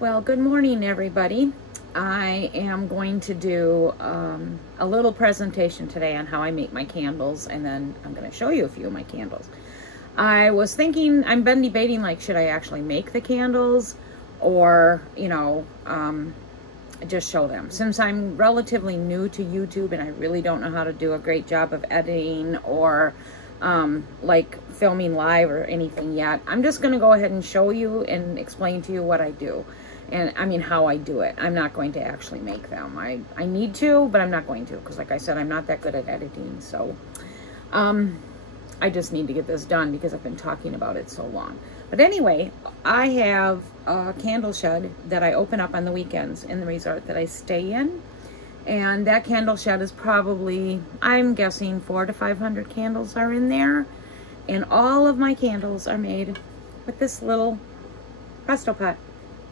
Well, good morning, everybody. I am going to do a little presentation today on how I make my candles, and then I'm going to show you a few of my candles. I was thinking, I've been debating, like, should I actually make the candles or, just show them. Since I'm relatively new to YouTube and I really don't know how to do a great job of editing or like filming live or anything yet, I'm just going to go ahead and show you and explain to you what I do. And I mean, how I do it. I'm not going to actually make them. I need to, but I'm not going to, because like I said, I'm not that good at editing. So I just need to get this done because I've been talking about it so long. But anyway, I have a candle shed that I open up on the weekends in the resort that I stay in. And that candle shed is probably, I'm guessing 400 to 500 candles are in there. And all of my candles are made with this little Presto pot.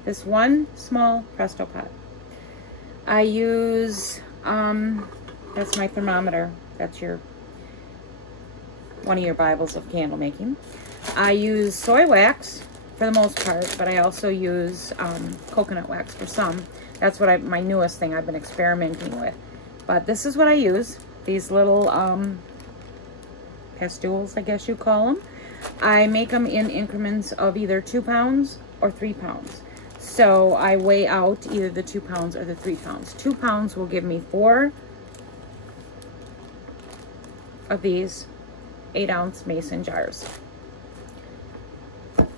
This one small Presto pot. I use, that's my thermometer. That's one of your Bibles of candle making. I use soy wax for the most part, but I also use coconut wax for some. That's what my newest thing I've been experimenting with. But this is what I use. These little pastules, I guess you call them. I make them in increments of either 2 pounds or 3 pounds. So I weigh out either the 2 pounds or the 3 pounds. 2 pounds will give me 4 of these 8-ounce mason jars.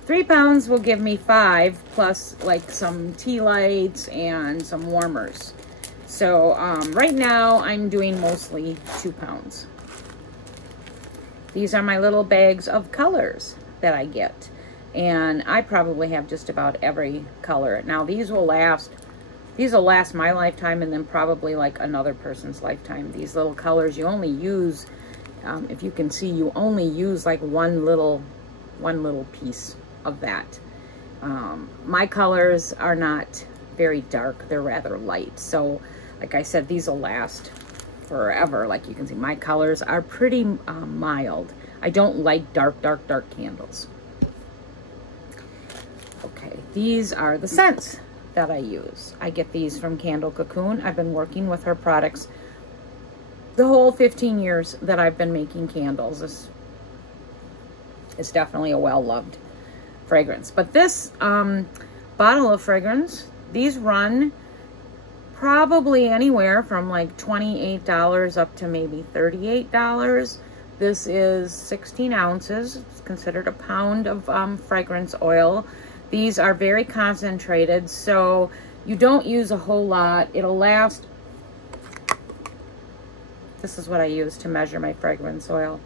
3 pounds will give me 5 plus like some tea lights and some warmers. So right now I'm doing mostly 2 pounds. These are my little bags of colors that I get. And I probably have just about every color. Now these will last my lifetime and then probably like another person's lifetime. These little colors you only use, if you can see, you only use like one little piece of that. My colors are not very dark, they're rather light. So like I said, these will last forever. Like you can see, my colors are pretty mild. I don't like dark candles. Okay, these are the scents that I use. I get these from Candle Cocoon. I've been working with her products the whole 15 years that I've been making candles. This is definitely a well-loved fragrance. But this bottle of fragrance, these run probably anywhere from like $28 up to maybe $38. This is 16 ounces. It's considered a pound of fragrance oil. These are very concentrated, so you don't use a whole lot. It'll last. This is what I use to measure my fragrance oil.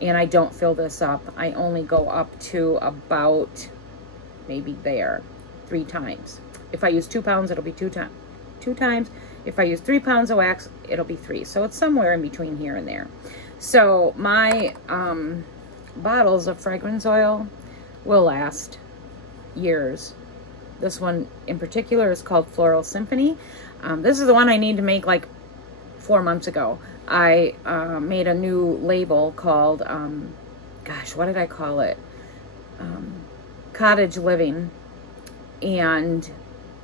And I don't fill this up. I only go up to about maybe there 3 times. If I use 2 pounds, it'll be 2 times. If I use 3 pounds of wax, it'll be 3. So it's somewhere in between here and there. So my bottles of fragrance oil will last years. This one in particular is called Floral Symphony. This is the one I need to make like 4 months ago. I made a new label called, gosh, what did I call it? Cottage Living. And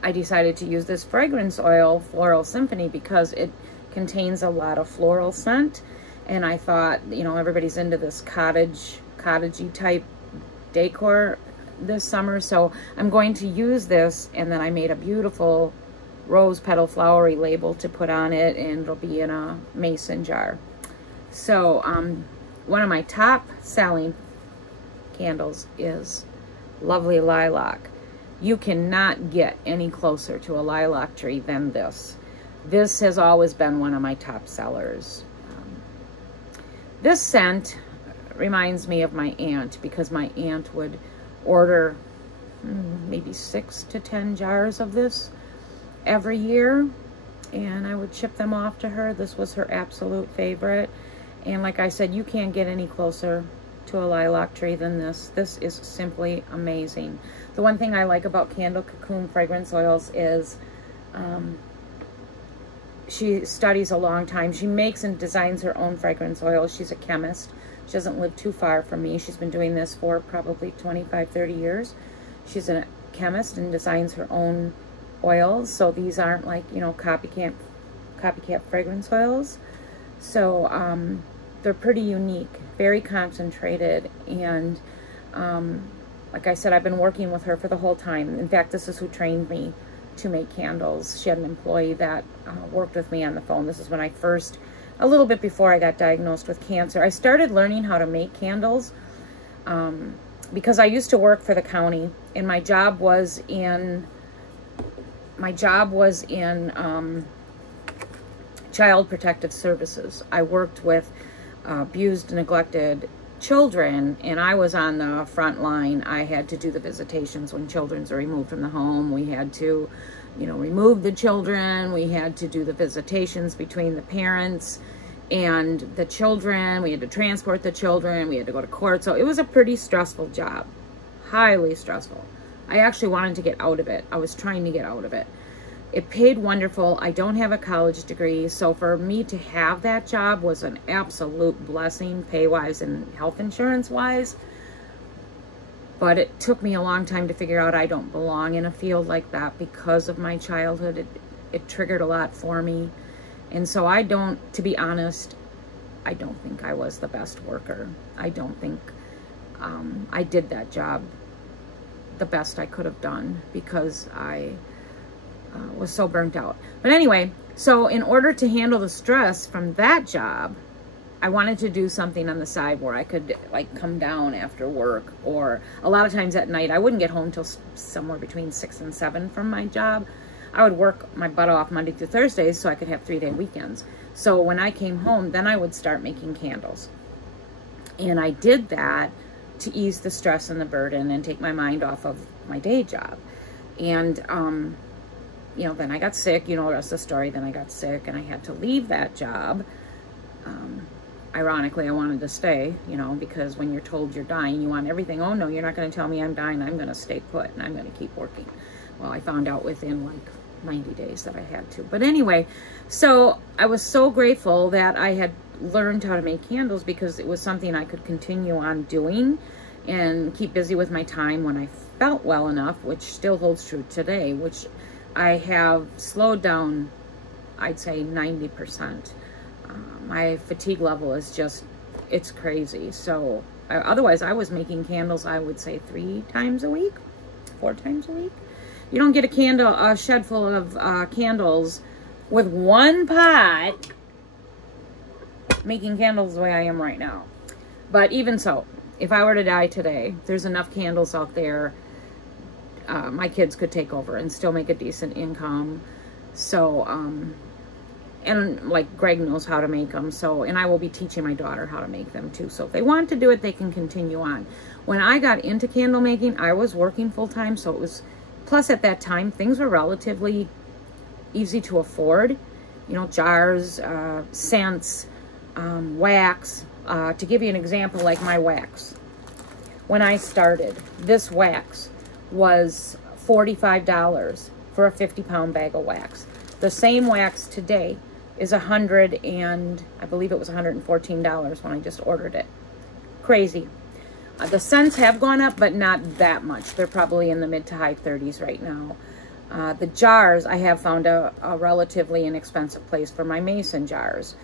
I decided to use this fragrance oil, Floral Symphony, because it contains a lot of floral scent. And I thought, you know, everybody's into this cottagey type decor this summer, so I'm going to use this. And then I made a beautiful rose petal flowery label to put on it, and it'll be in a mason jar. So one of my top selling candles is Lovely Lilac. You cannot get any closer to a lilac tree than this. This has always been one of my top sellers. This scent reminds me of my aunt, because my aunt would order maybe 6 to 10 jars of this every year, and I would ship them off to her. This was her absolute favorite. And like I said, you can't get any closer to a lilac tree than this. This is simply amazing. The one thing I like about Candle Cocoon fragrance oils is she studies a long time. She makes and designs her own fragrance oils. She's a chemist. She doesn't live too far from me. She's been doing this for probably 25, 30 years. She's an chemist and designs her own oils. So these aren't like, you know, copycat fragrance oils. So they're pretty unique, very concentrated, and like I said, I've been working with her for the whole time. In fact, this is who trained me to make candles. She had an employee that worked with me on the phone. This is when I first, a little bit before I got diagnosed with cancer, I started learning how to make candles because I used to work for the county, and my job was in Child Protective Services. I worked with abused, neglected children, and I was on the front line. I had to do the visitations when children are removed from the home. We had to, you know, remove the children. We had to do the visitations between the parents and the children. We had to transport the children. We had to go to court. So it was a pretty stressful job, highly stressful. I actually wanted to get out of it. I was trying to get out of it. It paid wonderful. I don't have a college degree, so for me to have that job was an absolute blessing, pay-wise and health insurance-wise. But it took me a long time to figure out I don't belong in a field like that because of my childhood. It triggered a lot for me. And so I don't, to be honest, I don't think I was the best worker. I don't think I did that job the best I could have done because I was so burnt out. But anyway, so in order to handle the stress from that job, I wanted to do something on the side where I could like come down after work, or a lot of times at night. I wouldn't get home till somewhere between 6 and 7 from my job. I would work my butt off Monday through Thursdays so I could have 3-day weekends. So when I came home, then I would start making candles. And I did that to ease the stress and the burden and take my mind off of my day job. And you know, then I got sick, you know the rest of the story. Then I got sick and I had to leave that job. Ironically, I wanted to stay, you know, because when you're told you're dying, you want everything. Oh no, you're not going to tell me I'm dying. I'm going to stay put and I'm going to keep working. Well, I found out within like 90 days that I had to. But anyway, so I was so grateful that I had learned how to make candles because it was something I could continue on doing and keep busy with my time when I felt well enough, which still holds true today, which I have slowed down, I'd say 90%. My fatigue level is just, it's crazy. So otherwise I was making candles, I would say 3 times a week, 4 times a week. You don't get a shed full of candles with one pot making candles the way I am right now. But even so, if I were to die today, there's enough candles out there my kids could take over and still make a decent income. So, and like Greg knows how to make them. So, and I will be teaching my daughter how to make them too. So if they want to do it, they can continue on. When I got into candle making, I was working full time. So it was, plus at that time, things were relatively easy to afford. You know, jars, scents, wax. To give you an example, like my wax. When I started, this wax was $45 for a 50-pound bag of wax. The same wax today is $100 and I believe it was $114 when I just ordered it. Crazy. The scents have gone up, but not that much. They're probably in the mid to high 30s right now. The jars, I have found a relatively inexpensive place for my mason jars.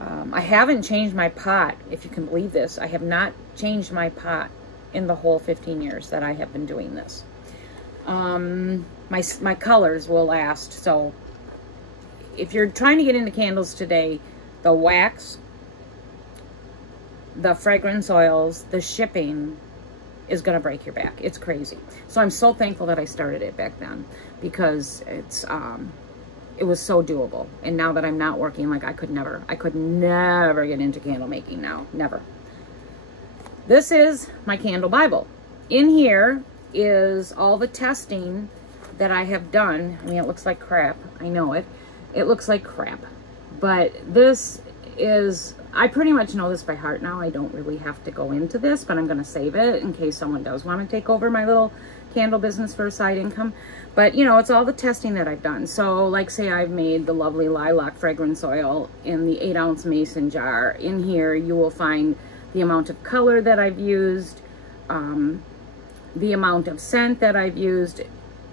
I haven't changed my pot, if you can believe this. I have not changed my pot in the whole 15 years that I have been doing this. My colors will last. So if you're trying to get into candles today, the wax, the fragrance oils, the shipping is going to break your back. It's crazy. So I'm so thankful that I started it back then because it was so doable. And now that I'm not working, like I could never get into candle making now. Never. This is my candle Bible. In here is all the testing that I have done. I mean, it looks like crap. I know it. It looks like crap. But this is, I pretty much know this by heart now. I don't really have to go into this, but I'm going to save it in case someone does want to take over my little candle business for a side income. But, you know, it's all the testing that I've done. So, like, say I've made the lovely lilac fragrance oil in the 8-ounce mason jar. In here, you will find the amount of color that I've used, the amount of scent that I've used.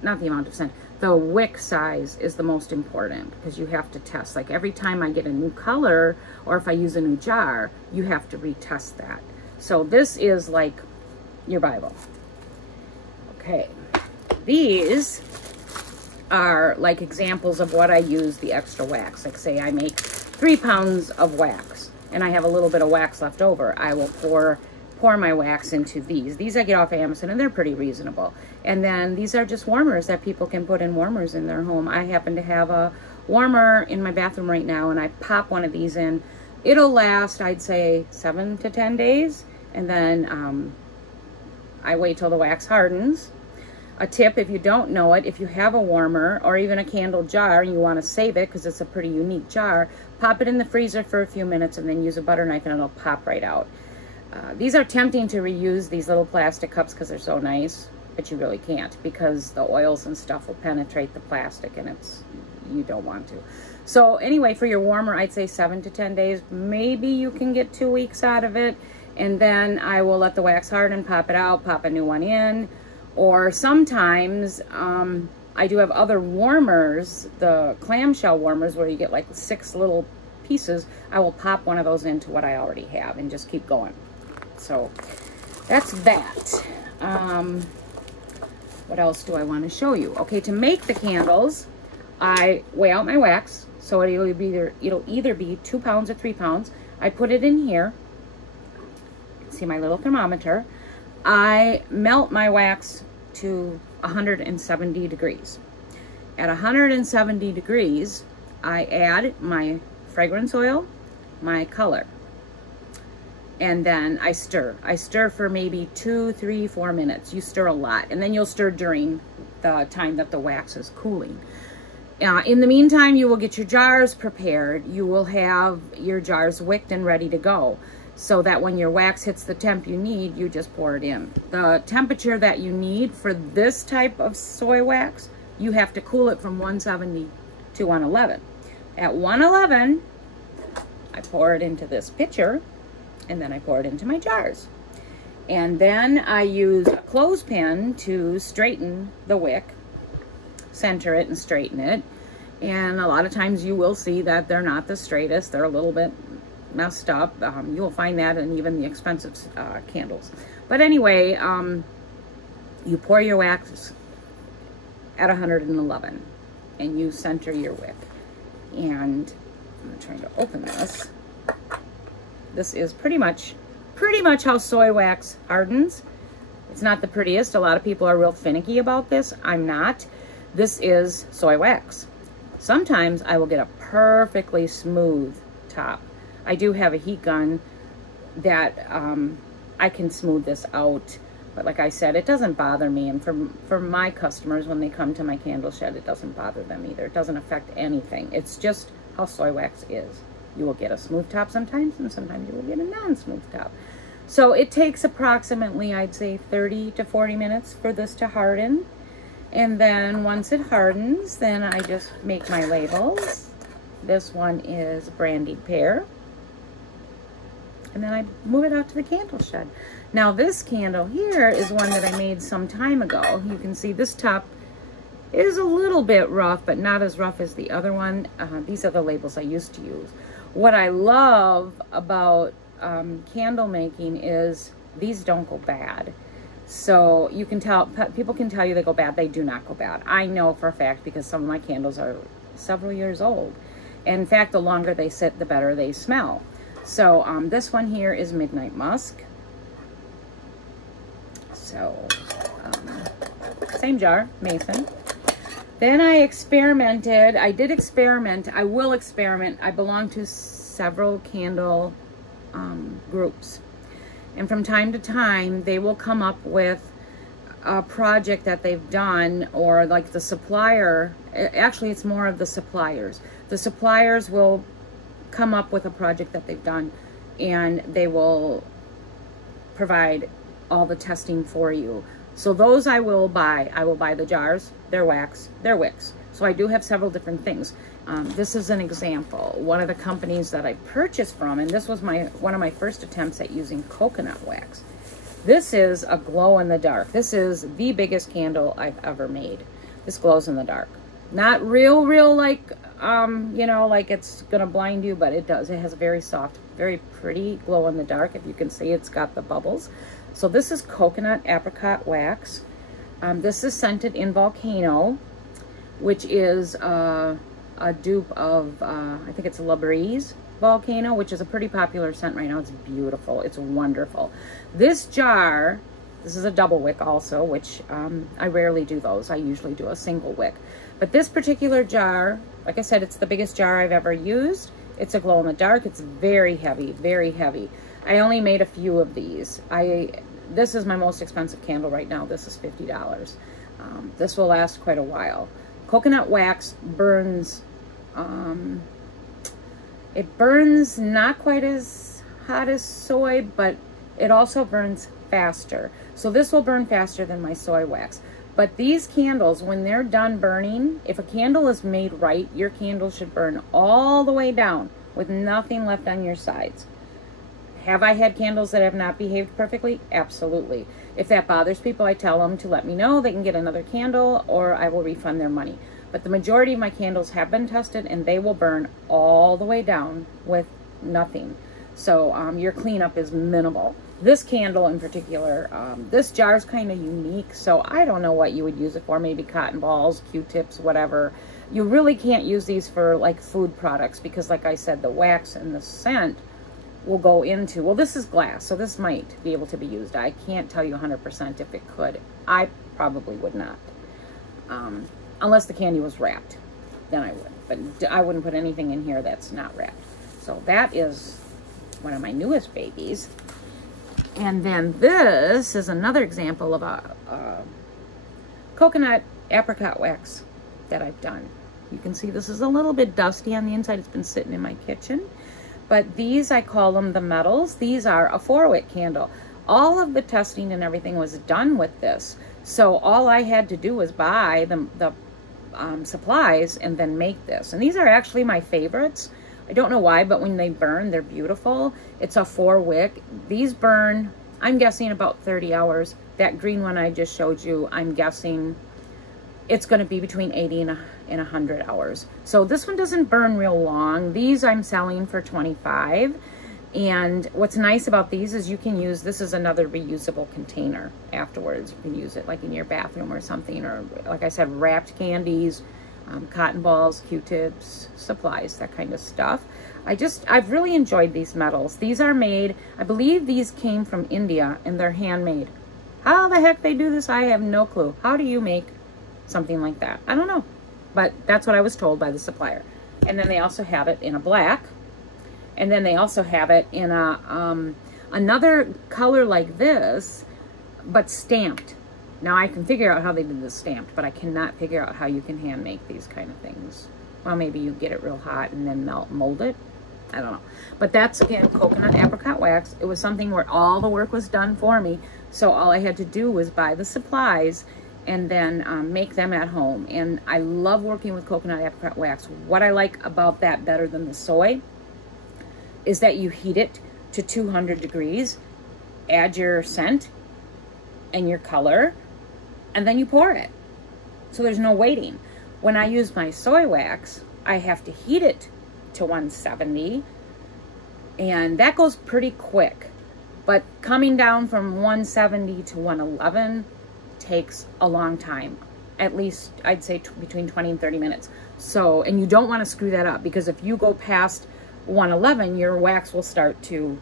not the amount of scent, the wick size is the most important, because you have to test. Like every time I get a new color, or if I use a new jar, you have to retest that. So this is like your Bible. Okay, these are like examples of what I use the extra wax. Like say I make 3 pounds of wax and I have a little bit of wax left over. I will pour my wax into these. These I get off of Amazon and they're pretty reasonable. And then these are just warmers that people can put in warmers in their home. I happen to have a warmer in my bathroom right now, and I pop one of these in. It'll last, I'd say, 7 to 10 days. And then I wait till the wax hardens. A tip, if you don't know it, if you have a warmer or even a candle jar and you want to save it because it's a pretty unique jar, pop it in the freezer for a few minutes and then use a butter knife and it'll pop right out. These are tempting to reuse, these little plastic cups, because they're so nice, but you really can't, because the oils and stuff will penetrate the plastic and you don't want to. So anyway, for your warmer, I'd say 7 to 10 days. Maybe you can get 2 weeks out of it, and then I will let the wax harden, pop it out, pop a new one in. Or sometimes I do have other warmers, the clamshell warmers, where you get like 6 little pieces. I will pop one of those into what I already have and just keep going. So that's that. What else do I want to show you? Okay, to make the candles, I weigh out my wax. So it'll either be 2 pounds or 3 pounds. I put it in here. See my little thermometer. I melt my wax to 170 degrees. At 170 degrees, I add my fragrance oil, my color, and then I stir. I stir for maybe 2, 3, 4 minutes. You stir a lot, and then you'll stir during the time that the wax is cooling. In the meantime, you will get your jars prepared. You will have your jars wicked and ready to go, so that when your wax hits the temp you need, you just pour it in. The temperature that you need for this type of soy wax, you have to cool it from 170 to 111. At 111, I pour it into this pitcher, and then I pour it into my jars. And then I use a clothespin to straighten the wick, center it and straighten it. And a lot of times you will see that they're not the straightest. They're a little bit messed up. You will find that in even the expensive candles. But anyway, you pour your wax at 111 and you center your wick. And I'm trying to open this. This is pretty much how soy wax hardens. It's not the prettiest. A lot of people are real finicky about this. I'm not. This is soy wax. Sometimes I will get a perfectly smooth top. I do have a heat gun that I can smooth this out. But like I said, it doesn't bother me. And for my customers, when they come to my candle shed, it doesn't bother them either. It doesn't affect anything. It's just how soy wax is. You will get a smooth top sometimes, and sometimes you will get a non-smooth top. So it takes approximately, I'd say, 30 to 40 minutes for this to harden. And then once it hardens, then I just make my labels. This one is brandied pear. And then I move it out to the candle shed. Now this candle here is one that I made some time ago. You can see this top is a little bit rough, but not as rough as the other one. These are the labels I used to use. What I love about candle making is these don't go bad. So you can tell, people can tell you they go bad. They do not go bad. I know for a fact because some of my candles are several years old. And in fact, the longer they sit, the better they smell. So this one here is Midnight Musk. So same jar, Mason. Then I experimented. I did experiment. I will experiment. I belong to several candle groups. And from time to time, they will come up with a project that they've done, or like the supplier. Actually, it's more of the suppliers. The suppliers will come up with a project that they've done, and they will provide all the testing for you. So those I will buy. I will buy the jars, their wax, their wicks. So I do have several different things. This is an example. One of the companies that I purchased from, and this was one of my first attempts at using coconut wax. This is a glow in the dark. This is the biggest candle I've ever made. This glows in the dark. Not real like, you know, like it's gonna blind you, but it does. It has a very soft, very pretty glow in the dark. If you can see, it's got the bubbles. So this is coconut apricot wax. This is scented in Volcano, which is a dupe of, I think it's La Brise Volcano, which is a pretty popular scent right now. It's beautiful. It's wonderful. This jar, this is a double wick also, which I rarely do those. I usually do a single wick. But this particular jar, like I said, it's the biggest jar I've ever used. It's a glow in the dark. It's very heavy, very heavy. I only made a few of these. This is my most expensive candle right now. This is $50. This will last quite a while. Coconut wax burns, it burns not quite as hot as soy, but it also burns faster. So this will burn faster than my soy wax. But these candles, when they're done burning, if a candle is made right, your candle should burn all the way down with nothing left on your sides. Have I had candles that have not behaved perfectly? Absolutely. If that bothers people, I tell them to let me know. They can get another candle or I will refund their money. But the majority of my candles have been tested and they will burn all the way down with nothing. So your cleanup is minimal. This candle in particular, this jar is kind of unique, so I don't know what you would use it for. Maybe cotton balls, Q-tips, whatever. You really can't use these for like food products because, like I said, the wax and the scent will go into, well, this is glass, so this might be able to be used. I can't tell you 100% if it could. I probably would not. Unless the candy was wrapped, then I would. But I wouldn't put anything in here that's not wrapped. So that is one of my newest babies. And then this is another example of a coconut apricot wax that I've done. You can see this is a little bit dusty on the inside. It's been sitting in my kitchen. But these, I call them the metals. These are a 4-wick candle. All of the testing and everything was done with this. So all I had to do was buy the supplies and then make this. And these are actually my favorites. I don't know why, but when they burn, they're beautiful. It's a 4-wick. These burn, I'm guessing, about 30 hours. That green one I just showed you, I'm guessing it's going to be between 80 and 100 hours. So this one doesn't burn real long. These I'm selling for $25. And what's nice about these is you can use, this is another reusable container afterwards. You can use it like in your bathroom or something, or like I said, wrapped candies, cotton balls, Q-tips, supplies, that kind of stuff. I've really enjoyed these metals. These are made, I believe these came from India and they're handmade. How the heck they do this, I have no clue. How do you make something like that? I don't know, but that's what I was told by the supplier. And then they also have it in a black, and then they also have it in a another color like this, but stamped. Now I can figure out how they did this stamped, but I cannot figure out how you can hand make these kind of things. Well, maybe you get it real hot and then mold it. I don't know. But that's, again, coconut apricot wax. It was something where all the work was done for me. So all I had to do was buy the supplies and then make them at home. And I love working with coconut apricot wax. What I like about that better than the soy is that you heat it to 200 degrees, add your scent and your color, and then you pour it. So there's no waiting. When I use my soy wax, I have to heat it to 170, and that goes pretty quick. But coming down from 170 to 111 takes a long time. At least, I'd say between 20 and 30 minutes. So, and you don't want to screw that up, because if you go past 111, your wax will start to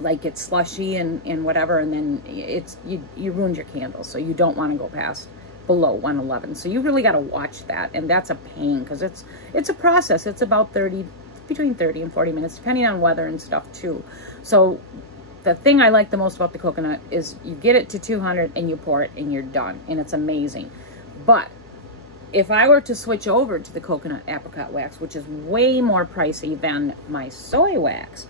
like get slushy and whatever, and then you ruined your candle. So you don't want to go past below 111. So you really got to watch that, and that's a pain because it's a process. It's about between 30 and 40 minutes, depending on weather and stuff too. So the thing I like the most about the coconut is you get it to 200 and you pour it and you're done, and it's amazing. But if I were to switch over to the coconut apricot wax, which is way more pricey than my soy wax,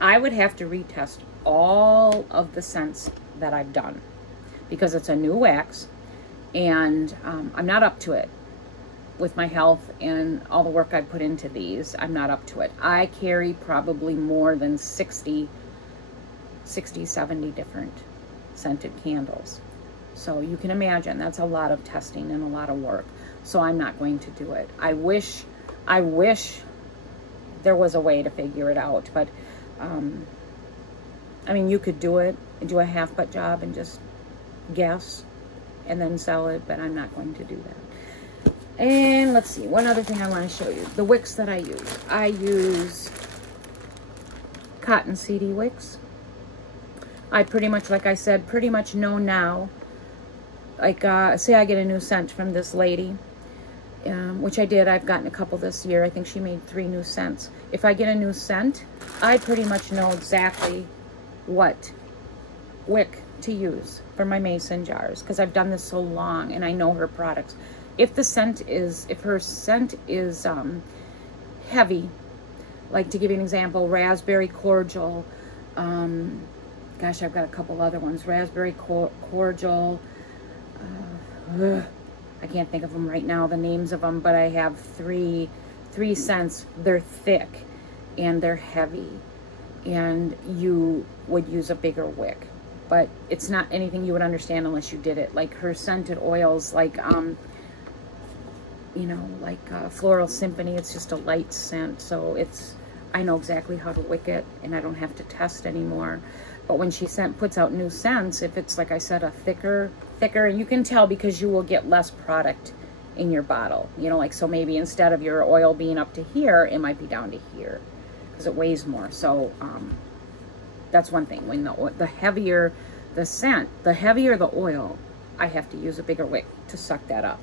I would have to retest all of the scents that I've done because it's a new wax, and I'm not up to it with my health and all the work I put into these. I'm not up to it. I carry probably more than 60, 70 different scented candles. So you can imagine that's a lot of testing and a lot of work. So I'm not going to do it. I wish there was a way to figure it out, but I mean, you could do it, do a half-butt job and just guess and then sell it, but I'm not going to do that. And let's see, one other thing I want to show you. The wicks that I use. I use cotton CD wicks. I pretty much, like I said, pretty much know now. Like, say I get a new scent from this lady, which I did. I've gotten a couple this year. I think she made 3 new scents. If I get a new scent, I pretty much know exactly what wick to use for my mason jars, because I've done this so long and I know her products. If her scent is heavy, like to give you an example, raspberry cordial, gosh, I've got a couple other ones, raspberry cordial, I can't think of them right now, the names of them, but I have three scents. They're thick and they're heavy, and you would use a bigger wick, but it's not anything you would understand unless you did it. Like her scented oils, like you know, like Floral Symphony, it's just a light scent, so I know exactly how to wick it and I don't have to test anymore. But when she puts out new scents, if it's, like I said, a thicker, and you can tell because you will get less product in your bottle, you know, like, so maybe instead of your oil being up to here, it might be down to here because it weighs more. So that's one thing. When the heavier the scent, the heavier the oil, I have to use a bigger wick to suck that up.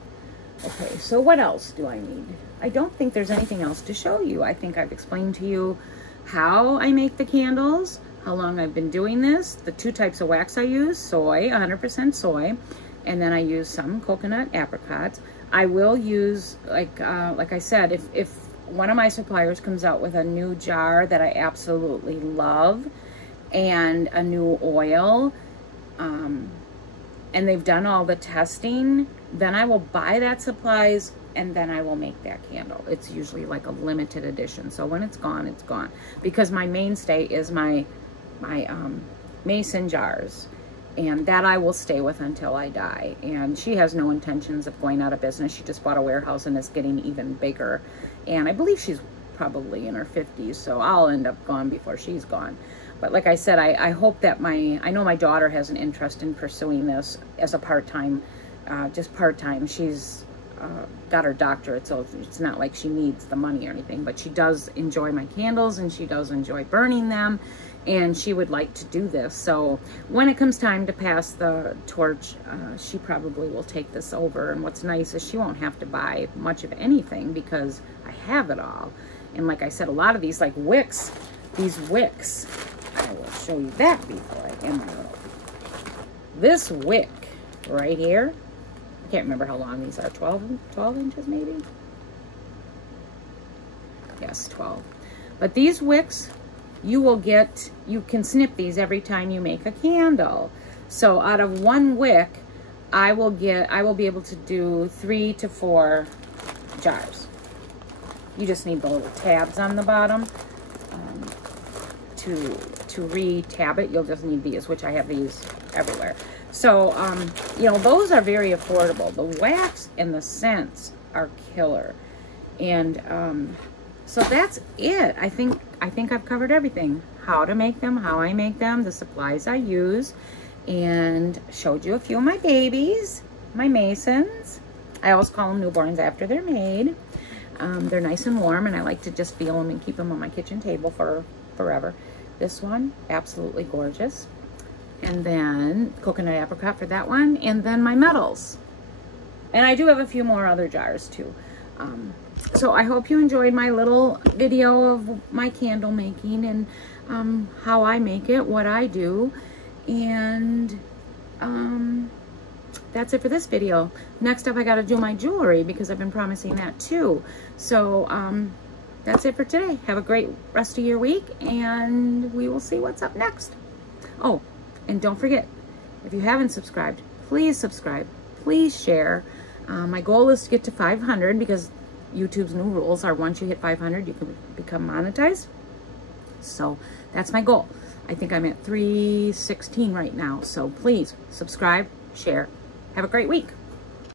Okay, so what else do I need? I don't think there's anything else to show you. I think I've explained to you how I make the candles, how long I've been doing this, the 2 types of wax I use, soy, 100% soy, and then I use some coconut apricots. I will use, like I said, if one of my suppliers comes out with a new jar that I absolutely love and a new oil, and they've done all the testing, then I will buy that supplies and then I will make that candle. It's usually like a limited edition. So when it's gone, it's gone. Because my mainstay is my mason jars, and that I will stay with until I die. And she has no intentions of going out of business. She just bought a warehouse and is getting even bigger. And I believe she's probably in her 50s, so I'll end up gone before she's gone. But like I said, I hope that I know my daughter has an interest in pursuing this as a part-time, just part-time. She's got her doctorate, so it's not like she needs the money or anything, but she does enjoy my candles and she does enjoy burning them, and she would like to do this. So when it comes time to pass the torch, she probably will take this over. And what's nice is she won't have to buy much of anything because I have it all. And like I said, a lot of these, like wicks, these wicks, I will show you that before I end my little. This wick right here, I can't remember how long these are, 12 inches maybe? Yes, 12. But these wicks, you can snip these every time you make a candle. So out of one wick, I will be able to do 3 to 4 jars. You just need the little tabs on the bottom to re-tab it. You'll just need these, which I have these everywhere. So, you know, those are very affordable. The wax and the scents are killer. And so that's it. I think I've covered everything. How to make them, how I make them, the supplies I use, and showed you a few of my babies, my masons. I always call them newborns after they're made. They're nice and warm, and I like to just feel them and keep them on my kitchen table for forever. This one, absolutely gorgeous. And then coconut apricot for that one, and then my metals. And I do have a few more other jars too. So I hope you enjoyed my little video of my candle making and how I make it, what I do. And that's it for this video. Next up, I got to do my jewelry because I've been promising that too. So that's it for today. Have a great rest of your week, and we will see what's up next. Oh, and don't forget, if you haven't subscribed, please subscribe. Please share. My goal is to get to 500 because YouTube's new rules are once you hit 500, you can become monetized. So that's my goal. I think I'm at 316 right now. So please subscribe, share, Have a great week.